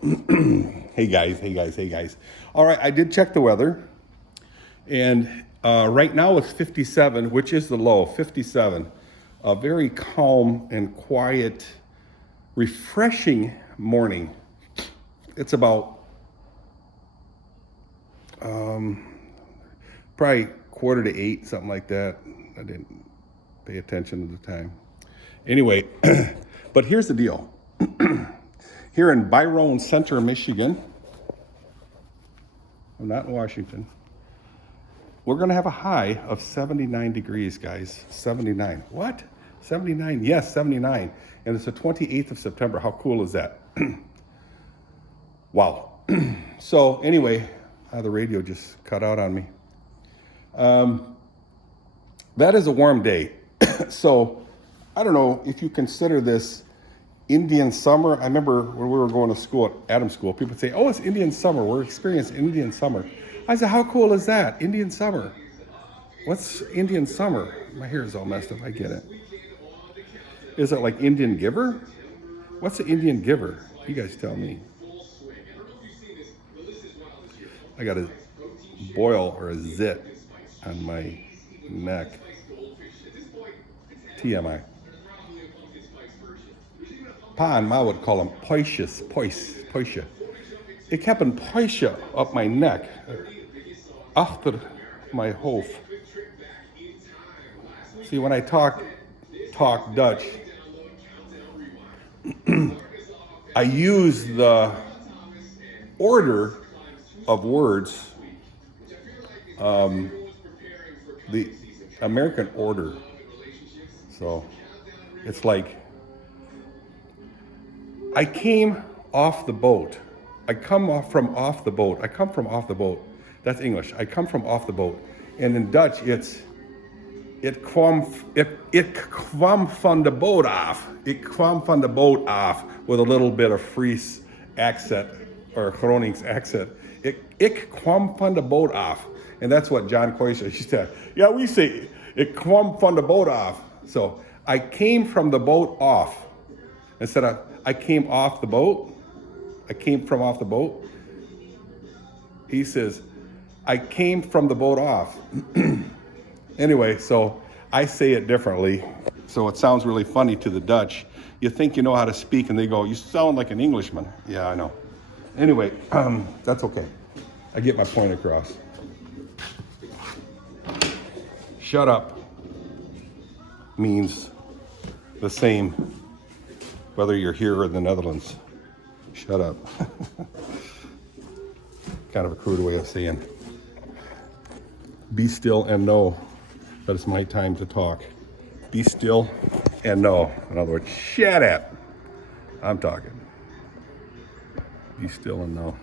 Hey guys, hey guys, hey guys. All right, I did check the weather, and right now it's 57, which is the low, 57. A very calm and quiet, refreshing morning. It's about probably 7:45, something like that. I didn't pay attention to the time. Anyway, but here's the deal. Here in Byron Center, Michigan, I'm not in Washington, we're going to have a high of 79 degrees, guys. 79. What? 79? Yes, 79. And it's the 28th of September. How cool is that? Wow. So anyway, the radio just cut out on me. That is a warm day. So I don't know if you consider this Indian summer. I remember when we were going to school at Adams School, people would say, oh, it's Indian summer. We're experiencing Indian summer. I said, how cool is that? Indian summer. What's Indian summer? My hair is all messed up. I get it. Is it like Indian giver? What's an Indian giver? You guys tell me. I got a boil or a zit on my neck. TMI. Pa and Ma would call them poisha. It kept an poisha up my neck, achter my hoofd. See, when I talk Dutch, I use the order of words, the American order. So it's like, I came off the boat. I come from off the boat. That's English. I come from off the boat. And in Dutch, it's ik kwam van de boot af. Ik kwam van de boot af, with a little bit of Fries accent or Gronings accent. Ik kwam van de boot af. And that's what John Koysher used to say. Yeah, we say ik kwam van de boot af. So I came from the boat off. Instead of I came off the boat, I came from off the boat. He says, I came from the boat off. Anyway, so I say it differently. So it sounds really funny to the Dutch. You think you know how to speak and they go, you sound like an Englishman. Yeah, I know. Anyway, that's okay. I get my point across. Shut up means the same whether you're here or in the Netherlands. Shut up. Kind of a crude way of saying, be still and know that it's my time to talk. Be still and know. In other words, shut up. I'm talking. Be still and know.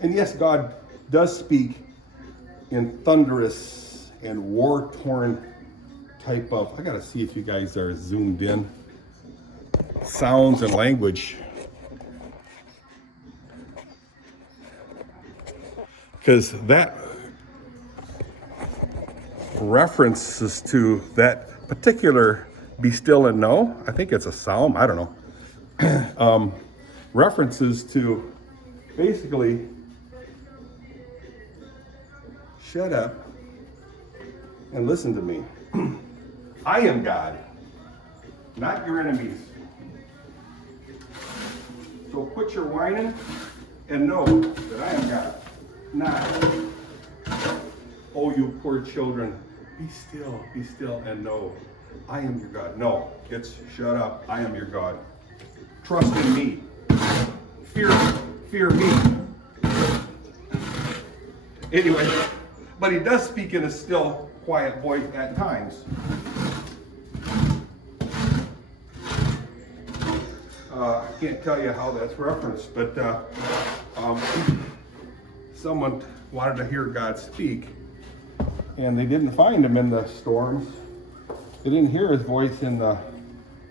And yes, God does speak in thunderous and war-torn type of, I gotta see if you guys are zoomed in, sounds and language. Because that references to that particular be still and know. I think it's a psalm, I don't know. References to basically shut up and listen to me. I am God, not your enemies. So quit your whining and know that I am God. Not, oh, you poor children, be still and know I am your God. No, it's shut up, I am your God. Trust in me. Fear me. Anyway, but he does speak in a still, quiet voice at times. I can't tell you how that's referenced, but someone wanted to hear God speak, and they didn't find him in the storms. They didn't hear his voice in the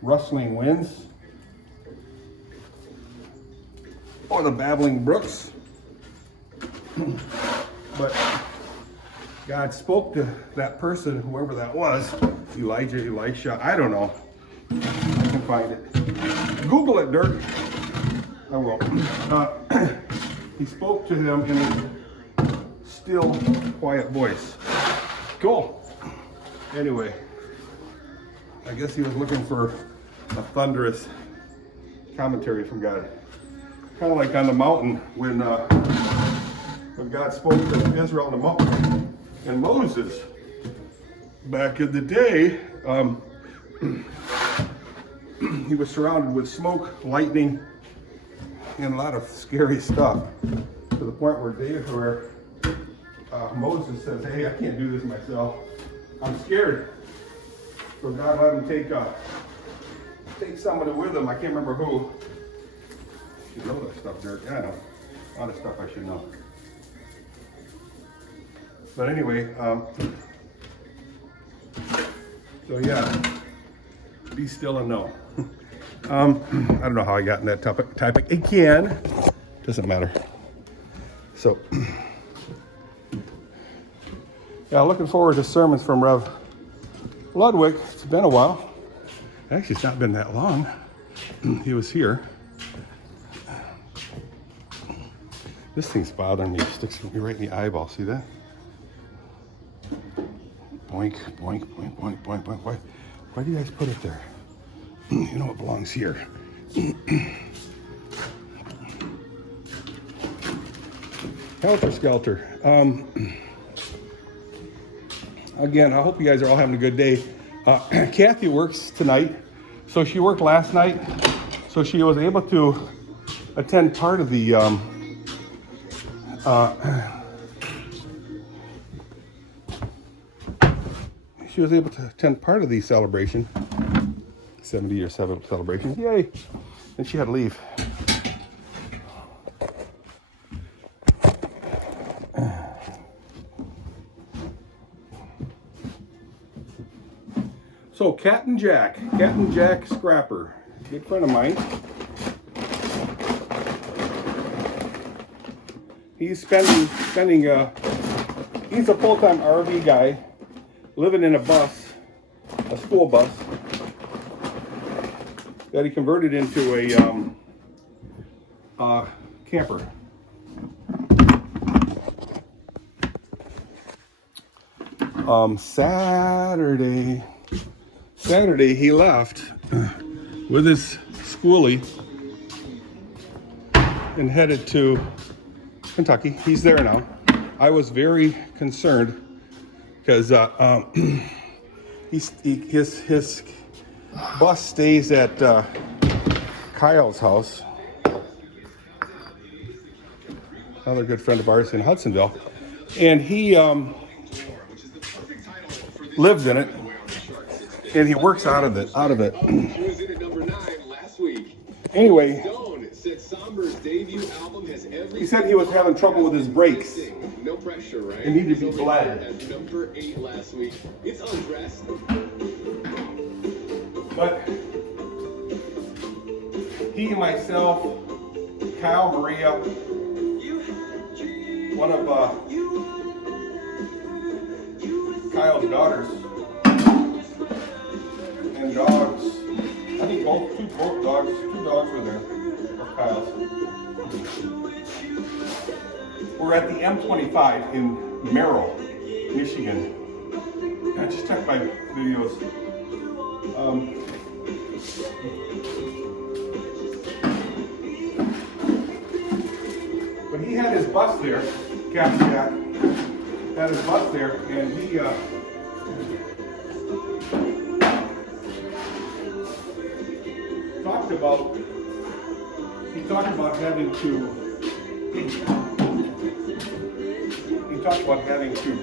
rustling winds or the babbling brooks. But God spoke to that person, whoever that was, Elijah, Elisha, I don't know. I can find it. Google it, Dirk. I will. He spoke to them in a still, quiet voice. Cool. Anyway, I guess he was looking for a thunderous commentary from God. Kind of like on the mountain when God spoke to Israel on the mountain and Moses. Back in the day, he was surrounded with smoke, lightning, and a lot of scary stuff, to the point where Moses says, hey, I can't do this myself. I'm scared. So God let him take somebody with him. I can't remember who. You know that stuff, Dirk. Yeah, I know. A lot of stuff I should know. But anyway, so yeah, be still and know. I don't know how I got in that topic again. Doesn't matter. So, yeah, looking forward to sermons from Rev Ludwig. It's been a while. Actually, it's not been that long. He was here. This thing's bothering me. It sticks me right in the eyeball. See that? Boink, boink, boink, boink, boink, boink. Why do you guys put it there? You know it belongs here. Helter Skelter. Again, I hope you guys are all having a good day. Kathy works tonight, so she worked last night, so she was able to attend part of the celebration, 70-year celebration. Yay! And she had to leave. So Captain Jack Scrapper, good friend of mine. He's spending he's a full-time RV guy, living in a school bus that he converted into a camper. Saturday he left with his schoolie and headed to Kentucky. He's there now. I was very concerned because his bus stays at Kyle's house, another good friend of ours in Hudsonville, and he lives in it, and he works out of it. Anyway, he said he was having trouble with his brakes. No pressure, right? It needed to be bled. At number 8 last week. It's undressed. But he, myself, Kyle, Maria, one of Kyle's daughters, and dogs. I think two dogs were there, of Kyle's. We're at the M25 in Merrill, Michigan. I just checked my videos. But he had his bus there, Captain Jack had his bus there, and he talked about having to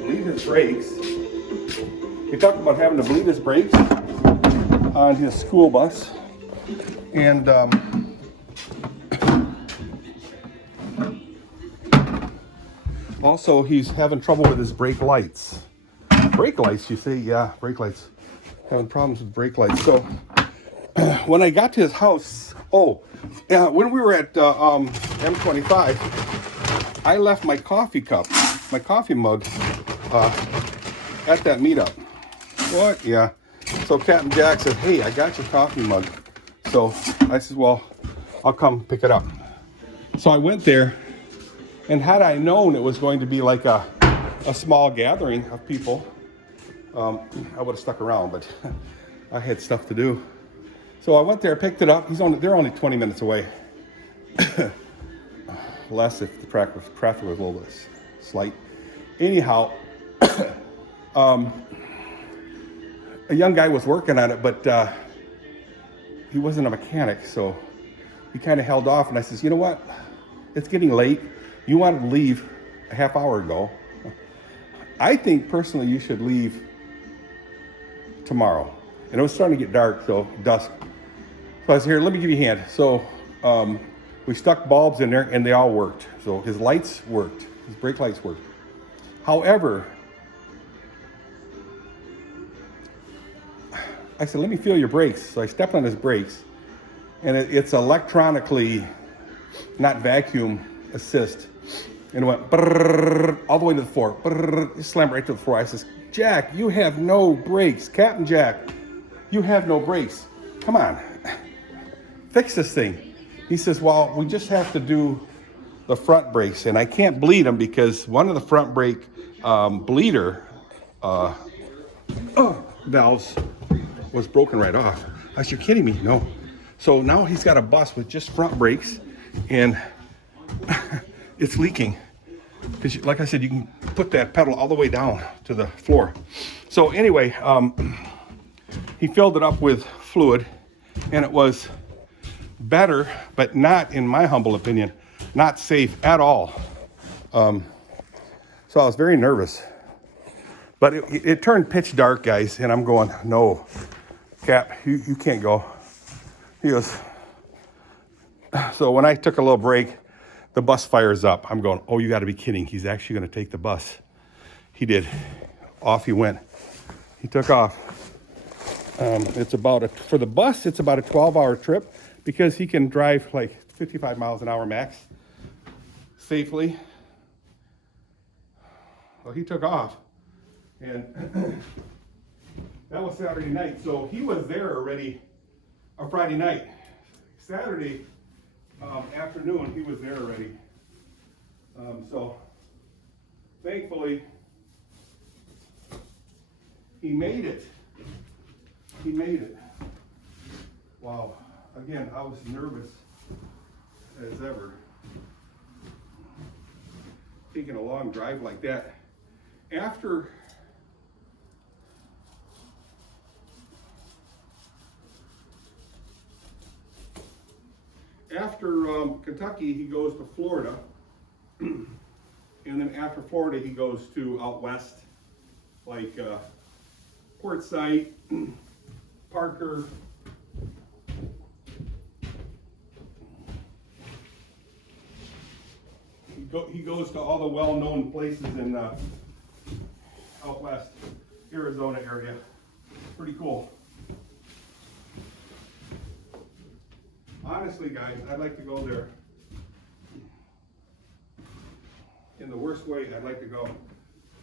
bleed his brakes. He talked about having to bleed his brakes on his school bus, and also he's having trouble with his brake lights. Brake lights, you say? Yeah, brake lights. Having problems with brake lights. So when I got to his house, when we were at M25, I left my coffee mug at that meetup. What? Yeah. So Captain Jack said, hey, I got your coffee mug. So I said, well, I'll come pick it up. So I went there, and had I known it was going to be like a small gathering of people, I would have stuck around, but I had stuff to do. So I went there, picked it up. They're only 20 minutes away. Less if the traffic was a little bit slight. Anyhow, a young guy was working on it, but he wasn't a mechanic, so he kind of held off. And I says, you know what? It's getting late. You wanted to leave a half hour ago. I think personally you should leave tomorrow. And it was starting to get dark, so dusk. So I said, here, let me give you a hand. So we stuck bulbs in there, and they all worked. So his lights worked. His brake lights worked. However, I said, let me feel your brakes. So I stepped on his brakes, and it's electronically, not vacuum assist. And it went brrrr, all the way to the floor. Brrrr, it slammed right to the floor. I says, Jack, you have no brakes. Captain Jack, you have no brakes. Come on, fix this thing. He says, well, we just have to do the front brakes, and I can't bleed them because one of the front brake bleeder valves was broken right off. I said, you're kidding me? No. So now he's got a bus with just front brakes, and it's leaking. Because, like I said, you can put that pedal all the way down to the floor. So anyway, he filled it up with fluid, and it was better, but not, in my humble opinion, not safe at all. So I was very nervous. But it turned pitch dark, guys, and I'm going, no, Cap, you can't go. He goes, so when I took a little break, the bus fires up. I'm going, oh, you got to be kidding. He's actually going to take the bus. He did. Off he went. He took off. For the bus, it's about a 12-hour trip because he can drive like 55 miles an hour max safely. Well, he took off. And that was Saturday night. So he was there already on Friday night. Saturday afternoon, he was there already. So thankfully, he made it. He made it. Wow. Again, I was nervous as ever. Taking a long drive like that. After Kentucky, he goes to Florida. And then after Florida, he goes to out west, like Quartzsite, Parker. He goes to all the well-known places in out west, Arizona area. Pretty cool. Honestly, guys, I'd like to go there. In the worst way, I'd like to go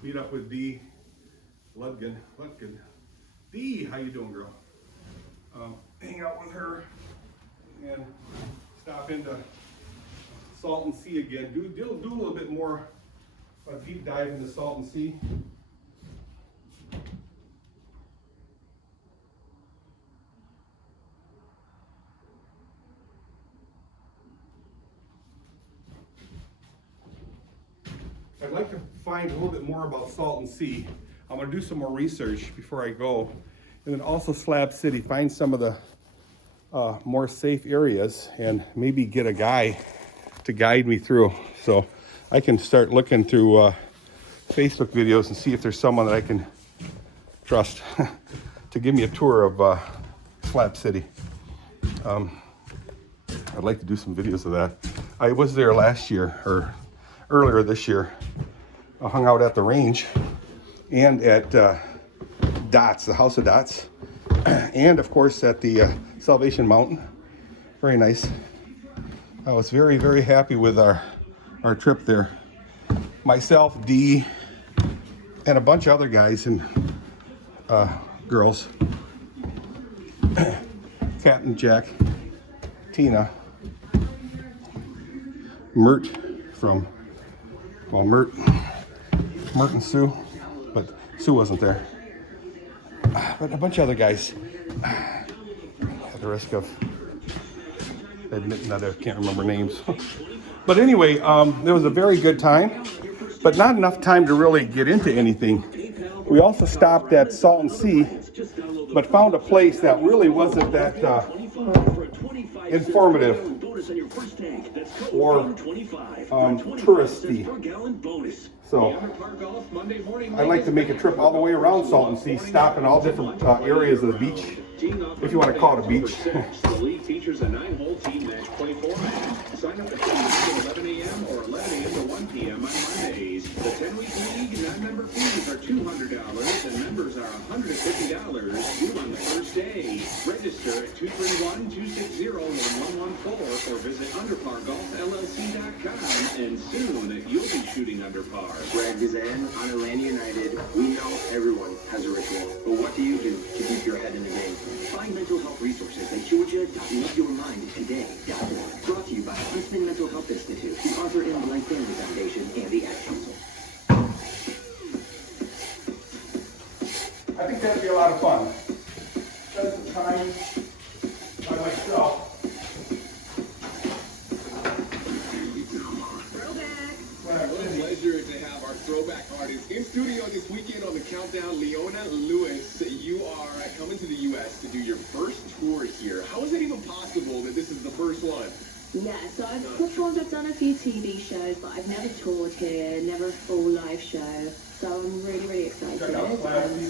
meet up with Dee Ludgen. Dee, how you doing, girl? Hang out with her and stop into Salton Sea again. Do a little bit more a deep dive into Salton Sea. I'd like to find a little bit more about Salton Sea. I'm going to do some more research before I go. And then also Slab City, find some of the more safe areas and maybe get a guy to guide me through. So I can start looking through Facebook videos and see if there's someone that I can trust to give me a tour of Slab City. I'd like to do some videos of that. I was there last year, or earlier this year. I hung out at the range and at Dots, the House of Dots, and of course at the Salvation Mountain. Very nice. I was very, very happy with our trip there. Myself, Dee, and a bunch of other guys and girls. Captain Jack, Tina, Mert from, well, Mert and Sue, but Sue wasn't there. But a bunch of other guys, at the risk of admitting that I can't remember names. But anyway, it was a very good time, but not enough time to really get into anything. We also stopped at Salt and Sea, but found a place that really wasn't that informative or touristy. So I like to make a trip all the way around Salt and Sea, stop in all different areas of the beach, if you want to call it a beach. The league features a 9-hole team match play format. Sign up at 11 a.m. or 11 a.m. to 1 p.m. on Mondays. The 10-week league non-member fees are $200 and members are $150 due on the first day. Register at 231-260-1114 or visit underpargolfllc.com, and soon you'll be shooting under par. Brad Gazan on Atlanta United. We know everyone has a ritual, but what do you do to keep your head in the game? Find mental health resources at georgia.makeyourmindtoday.org. Brought to you by Huntsman Mental Health Institute, the Arthur M. Blank Family Foundation, and the Ad Council. I think that'd be a lot of fun. Spend some time by myself. What a pleasure to have our throwback artist in studio this weekend on the Countdown. Leona Lewis, you are coming to the U.S. to do your first tour here. How is it even possible that this is the first one? Yeah, so I've done a few TV shows, but I've never toured here, never a full live show. So I'm really, really excited to actually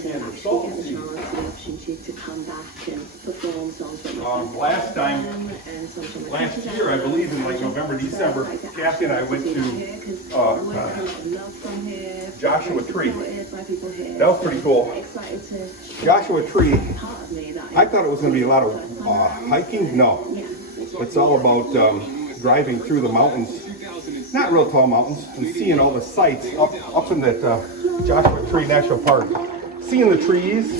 get the chance, the opportunity to come back and perform songs that Last time, and songs from last year, I believe in like November, December, Kathy and I went to Joshua Tree. That was pretty cool. Joshua Tree, I thought it was going to be a lot of hiking. No, it's all about driving through the mountains, not real tall mountains, and seeing all the sights up in that Joshua Tree National Park. Seeing the trees.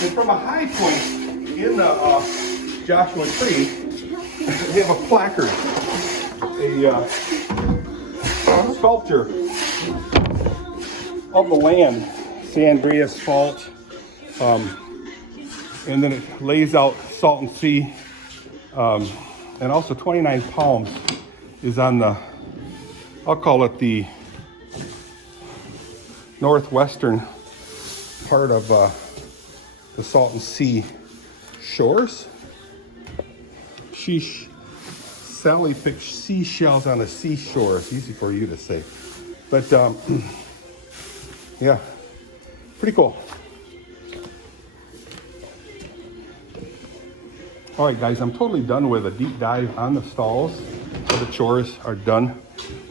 And from a high point in the Joshua Tree, they have a placard, a sculpture of the land, San Andreas Fault, and then it lays out Salt and Sea, and also 29 Palms is on the, I'll call it the northwestern part of the Salton Sea shores. Sally picked seashells on the seashore. It's easy for you to say. But yeah, pretty cool. All right, guys, I'm totally done with a deep dive on the stalls. So the chores are done.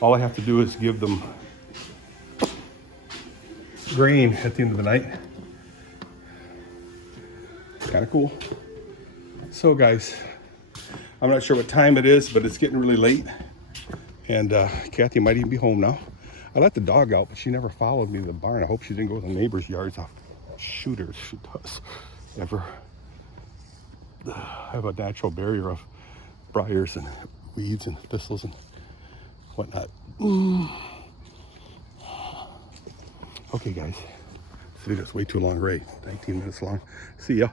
All I have to do is give them grain at the end of the night. Kind of cool. So guys, I'm not sure what time it is, but it's getting really late. And Kathy might even be home now. I let the dog out, but she never followed me to the barn. I hope she didn't go to the neighbor's yards. I'll shoot her if she does ever. I have a natural barrier of briars and weeds and thistles and whatnot. Okay, guys. This video's way too long, right? 19 minutes long. See ya.